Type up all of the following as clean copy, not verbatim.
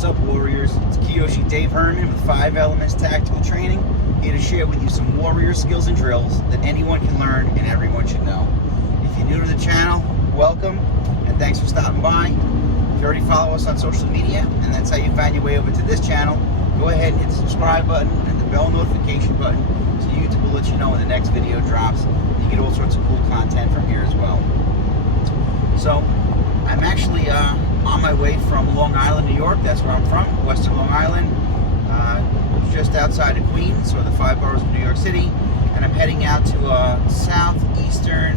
What's up, Warriors? It's Kiyoshi Dave Herman with 5 Elements Tactical Training, here to share with you some warrior skills and drills that anyone can learn and everyone should know. If you're new to the channel, welcome, and thanks for stopping by. If you already follow us on social media, and that's how you find your way over to this channel, go ahead and hit the subscribe button and the bell notification button so YouTube will let you know when the next video drops. You get all sorts of cool content from here as well. So, I'm actually on my way from Long Island, New York. That's where I'm from, Western Long Island, just outside of Queens, or the 5 boroughs of New York City, and I'm heading out to southeastern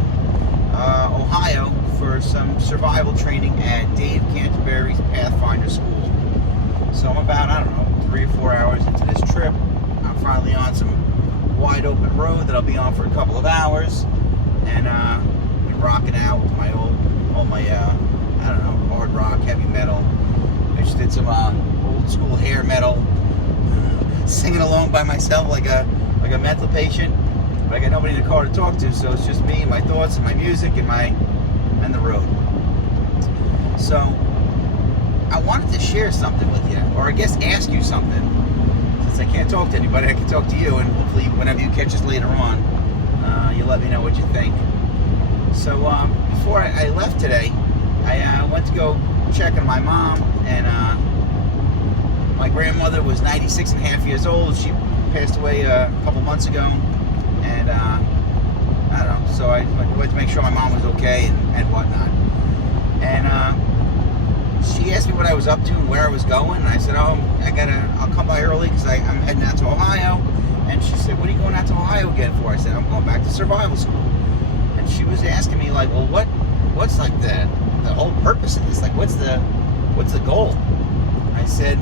Ohio for some survival training at Dave Canterbury's Pathfinder School. So I'm about, I don't know, 3 or 4 hours into this trip. I'm finally on some wide open road that I'll be on for a couple of hours, and been rocking out with my all my I don't know, hard rock, heavy metal. I just did some old school hair metal, singing along by myself like a mental patient. But I got nobody in the car to talk to, so it's just me and my thoughts and my music and the road. So I wanted to share something with you, or I guess ask you something. Since I can't talk to anybody, I can talk to you, and hopefully whenever you catch us later on, you let me know what you think. So before I left today, I went to go check on my mom, and my grandmother was 96 and a half years old. She passed away a couple months ago, and I don't know, so I went to make sure my mom was okay and whatnot. And she asked me what I was up to and where I was going, and I said, I'll come by early because I'm heading out to Ohio. And she said, what are you going out to Ohio again for? I said, I'm going back to survival school. And she was asking me, like, well, what's like the whole purpose of this? Like, what's the goal? I said,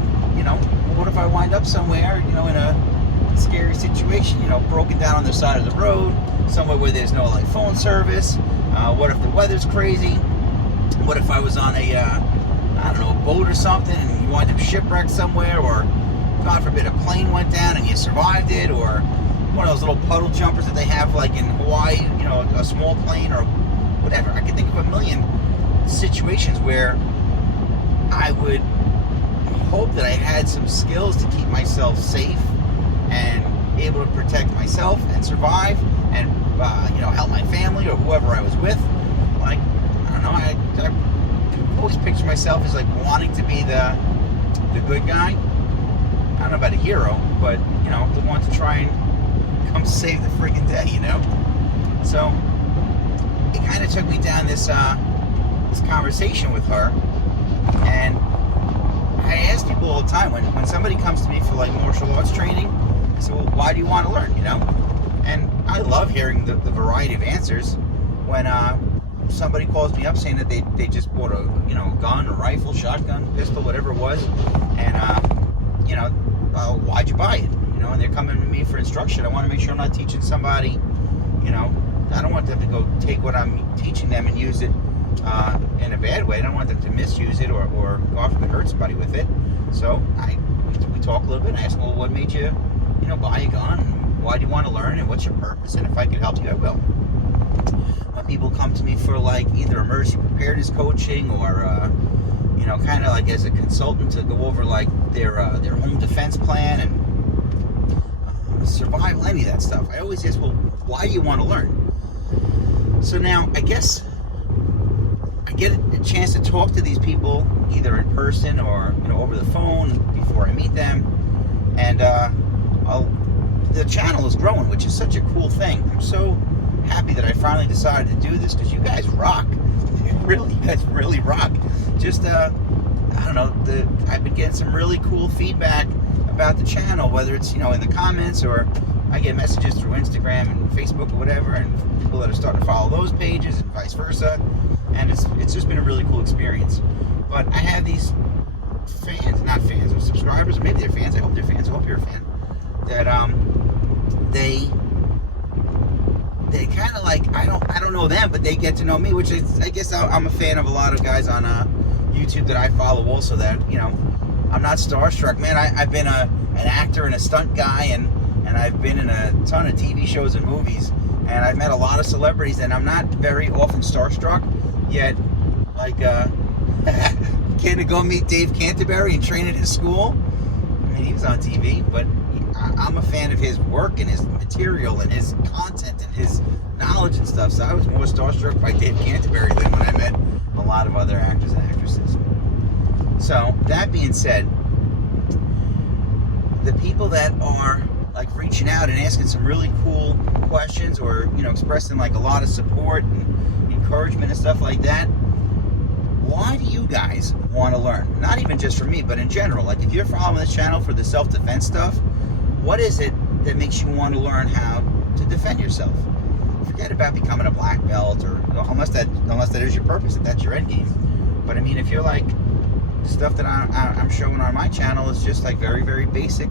what if I wind up somewhere, in a scary situation, broken down on the side of the road, somewhere where there's no like phone service? What if the weather's crazy? What if I was on a boat or something, and you wind up shipwrecked somewhere, or God forbid a plane went down and you survived it, or one of those little puddle jumpers that they have like in Hawaii, a small plane or whatever. I could think of a million situations where I would hope that I had some skills to keep myself safe and able to protect myself and survive and help my family or whoever I was with. Like, I don't know, I always picture myself as like wanting to be the good guy. I don't know about a hero, but the one to try and come save the friggin' day, So it kind of took me down this conversation with her, and I ask people all the time when somebody comes to me for like martial arts training, I say, well, why do you want to learn? And I love hearing the variety of answers when somebody calls me up saying that they just bought a gun, a rifle, shotgun, pistol, whatever it was, and why'd you buy it? And they're coming to me for instruction. I want to make sure I'm not teaching somebody, I don't want them to go take what I'm teaching them and use it in a bad way. I don't want them to misuse it or God forbid hurt somebody with it. So we talk a little bit, and I ask, well, what made you, buy a gun? Why do you want to learn? And what's your purpose? And if I can help you, I will. When people come to me for like either emergency preparedness coaching or kind of like as a consultant to go over like their home defense plan and survival, any of that stuff, I always ask, well, why do you want to learn? So now I guess I get a chance to talk to these people either in person or over the phone before I meet them, and the channel is growing, which is such a cool thing. I'm so happy that I finally decided to do this because you guys rock. You guys really rock. Just I don't know, I've been getting some really cool feedback about the channel, whether it's in the comments, or I get messages through Instagram and Facebook or whatever, and people that are starting to follow those pages and vice versa, and it's just been a really cool experience. But I have these fans, not fans, or subscribers, or maybe they're fans. I hope they're fans. I hope you're a fan. That they kind of like, I don't know them, but they get to know me, which is, I guess I'm a fan of a lot of guys on YouTube that I follow also, that I'm not starstruck, man. I've been an actor and a stunt guy, and I've been in a ton of TV shows and movies, and I've met a lot of celebrities, and I'm not very often starstruck, yet like kid to go meet Dave Canterbury and train at his school. I mean, he was on TV, but I'm a fan of his work and his material and his content and his knowledge and stuff. So I was more starstruck by Dave Canterbury than when I met a lot of other actors and actresses. So that being said, the people that are like reaching out and asking some really cool questions, or expressing like a lot of support and encouragement and stuff like that, why do you guys want to learn? Not even just from me, but in general. Like, if you're following this channel for the self-defense stuff, what is it that makes you want to learn how to defend yourself? Forget about becoming a black belt, or unless that is your purpose, if that's your end game. But I mean, if you're like, stuff that I'm showing on my channel is just like very, very basic.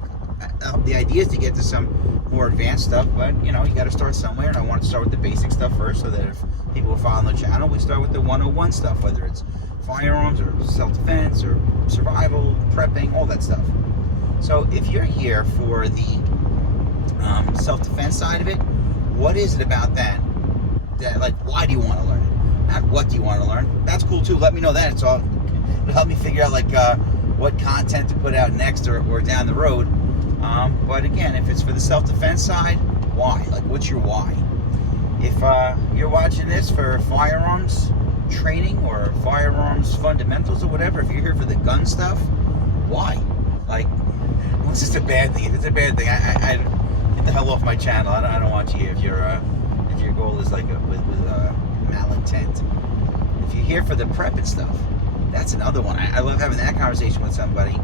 The idea is to get to some more advanced stuff, but you got to start somewhere, and I want to start with the basic stuff first, so that if people are following the channel, we start with the 101 stuff, whether it's firearms or self-defense or survival, prepping, all that stuff. So if you're here for the self-defense side of it, what is it about that like, why do you want to learn it? Not what do you want to learn. That's cool too. Let me know that. It'll help me figure out like what content to put out next or down the road. But again, if it's for the self-defense side, why? Like, what's your why? If you're watching this for firearms training or firearms fundamentals or whatever, if you're here for the gun stuff, why? Like, well, it's just a bad thing. If it's a bad thing, I get the hell off my channel. I don't want you here if your goal is like with malintent. If you're here for the prepping stuff, that's another one. I love having that conversation with somebody.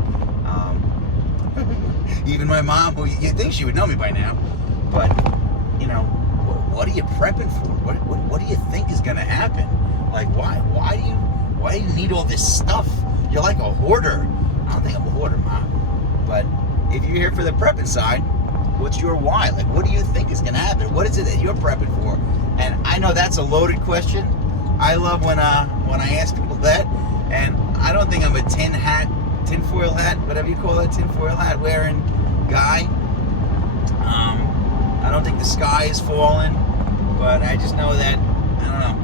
Even my mom, who you think she would know me by now, but what are you prepping for? What do you think is going to happen? Like, why do you need all this stuff? You're like a hoarder. I don't think I'm a hoarder, Mom. But if you're here for the prepping side, what's your why? Like, what do you think is going to happen? What is it that you're prepping for? And I know that's a loaded question. I love when I ask people that, and I don't think I'm a tinfoil hat, whatever you call that, tinfoil hat wearing guy. I don't think the sky is falling, but I just know that, I don't know.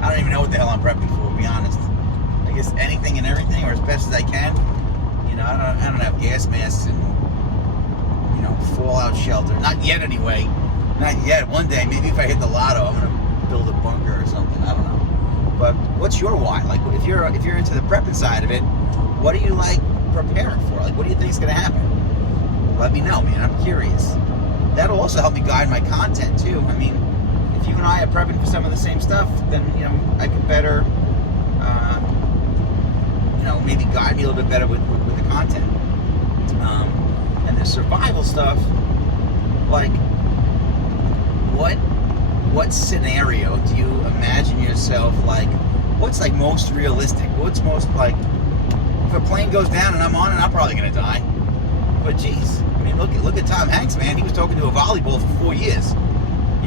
I don't even know what the hell I'm prepping for, to be honest. I guess anything and everything, or as best as I can. I don't have gas masks and, fallout shelter. Not yet, anyway. Not yet. One day, maybe if I hit the lotto, I'm gonna build a bunker or something. I don't know. But what's your why? Like, if you're into the prepping side of it, what are you like preparing for? Like, what do you think is gonna happen? Let me know, man. I'm curious. That'll also help me guide my content too. I mean, if you and I are prepping for some of the same stuff, then I can better, maybe guide me a little bit better with the content. And the survival stuff, like, what scenario do you imagine yourself like? What's like most realistic? What's most like? If a plane goes down and I'm on it, I'm probably gonna die. But geez, I mean, look at Tom Hanks, man. He was talking to a volleyball for 4 years.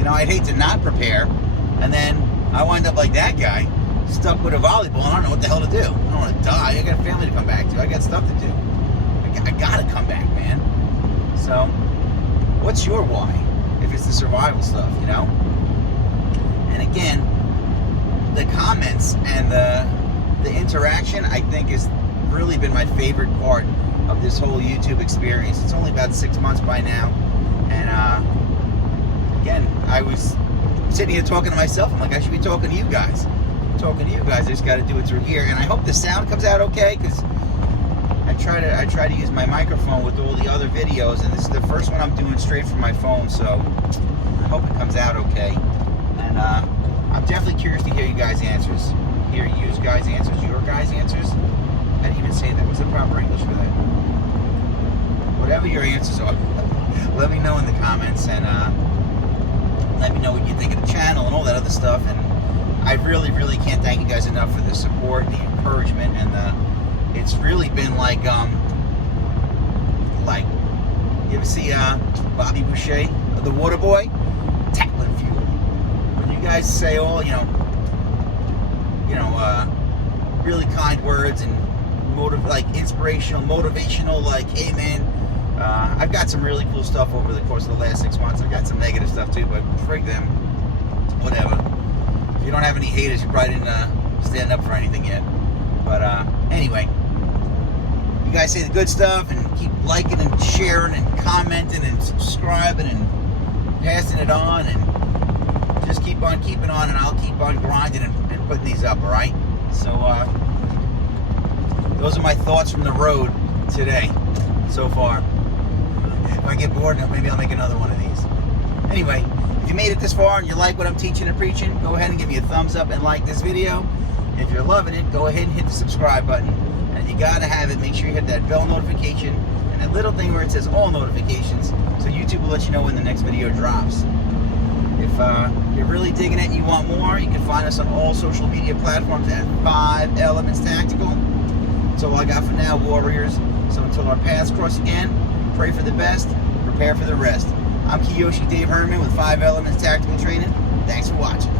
I'd hate to not prepare, and then I wind up like that guy, stuck with a volleyball, and I don't know what the hell to do. I don't want to die. I got a family to come back to. I got stuff to do. I gotta come back, man. So, what's your why? If it's the survival stuff, And again, the comments and the interaction, I think, has really been my favorite part of this whole YouTube experience. It's only about 6 months by now, and again, I was sitting here talking to myself. I'm like, I should be talking to you guys. I just got to do it through here, and I hope the sound comes out okay, because I try to use my microphone with all the other videos, and this is the first one I'm doing straight from my phone, so I hope it comes out okay. And I'm definitely curious to hear you guys' answers. Your guys' answers. I didn't even say that. What's the proper English for that? Whatever your answers are, let me know in the comments, and let me know what you think of the channel and all that other stuff. And I really, really can't thank you guys enough for the support, the encouragement, and it's really been like you ever see Bobby Boucher, the Water Boy? Tackling fuel. When you guys say all, really kind words and inspirational, motivational, like, hey man, I've got some really cool stuff over the course of the last 6 months. I've got some negative stuff too, but frig them. Whatever. If you don't have any haters, you probably didn't stand up for anything yet. But anyway, guys say the good stuff and keep liking and sharing and commenting and subscribing and passing it on, and just keep on keeping on, and I'll keep on grinding and putting these up, all right? So those are my thoughts from the road today so far. If I get bored, maybe I'll make another one of these. Anyway, if you made it this far and you like what I'm teaching and preaching, go ahead and give me a thumbs up and like this video. If you're loving it, go ahead and hit the subscribe button. And you gotta have it, make sure you hit that bell notification and that little thing where it says all notifications, so YouTube will let you know when the next video drops. If you're really digging it and you want more, you can find us on all social media platforms at 5 Elements Tactical. That's all I got for now, Warriors. So until our paths cross again, pray for the best, prepare for the rest. I'm Kiyoshi Dave Herman with 5 Elements Tactical Training. Thanks for watching.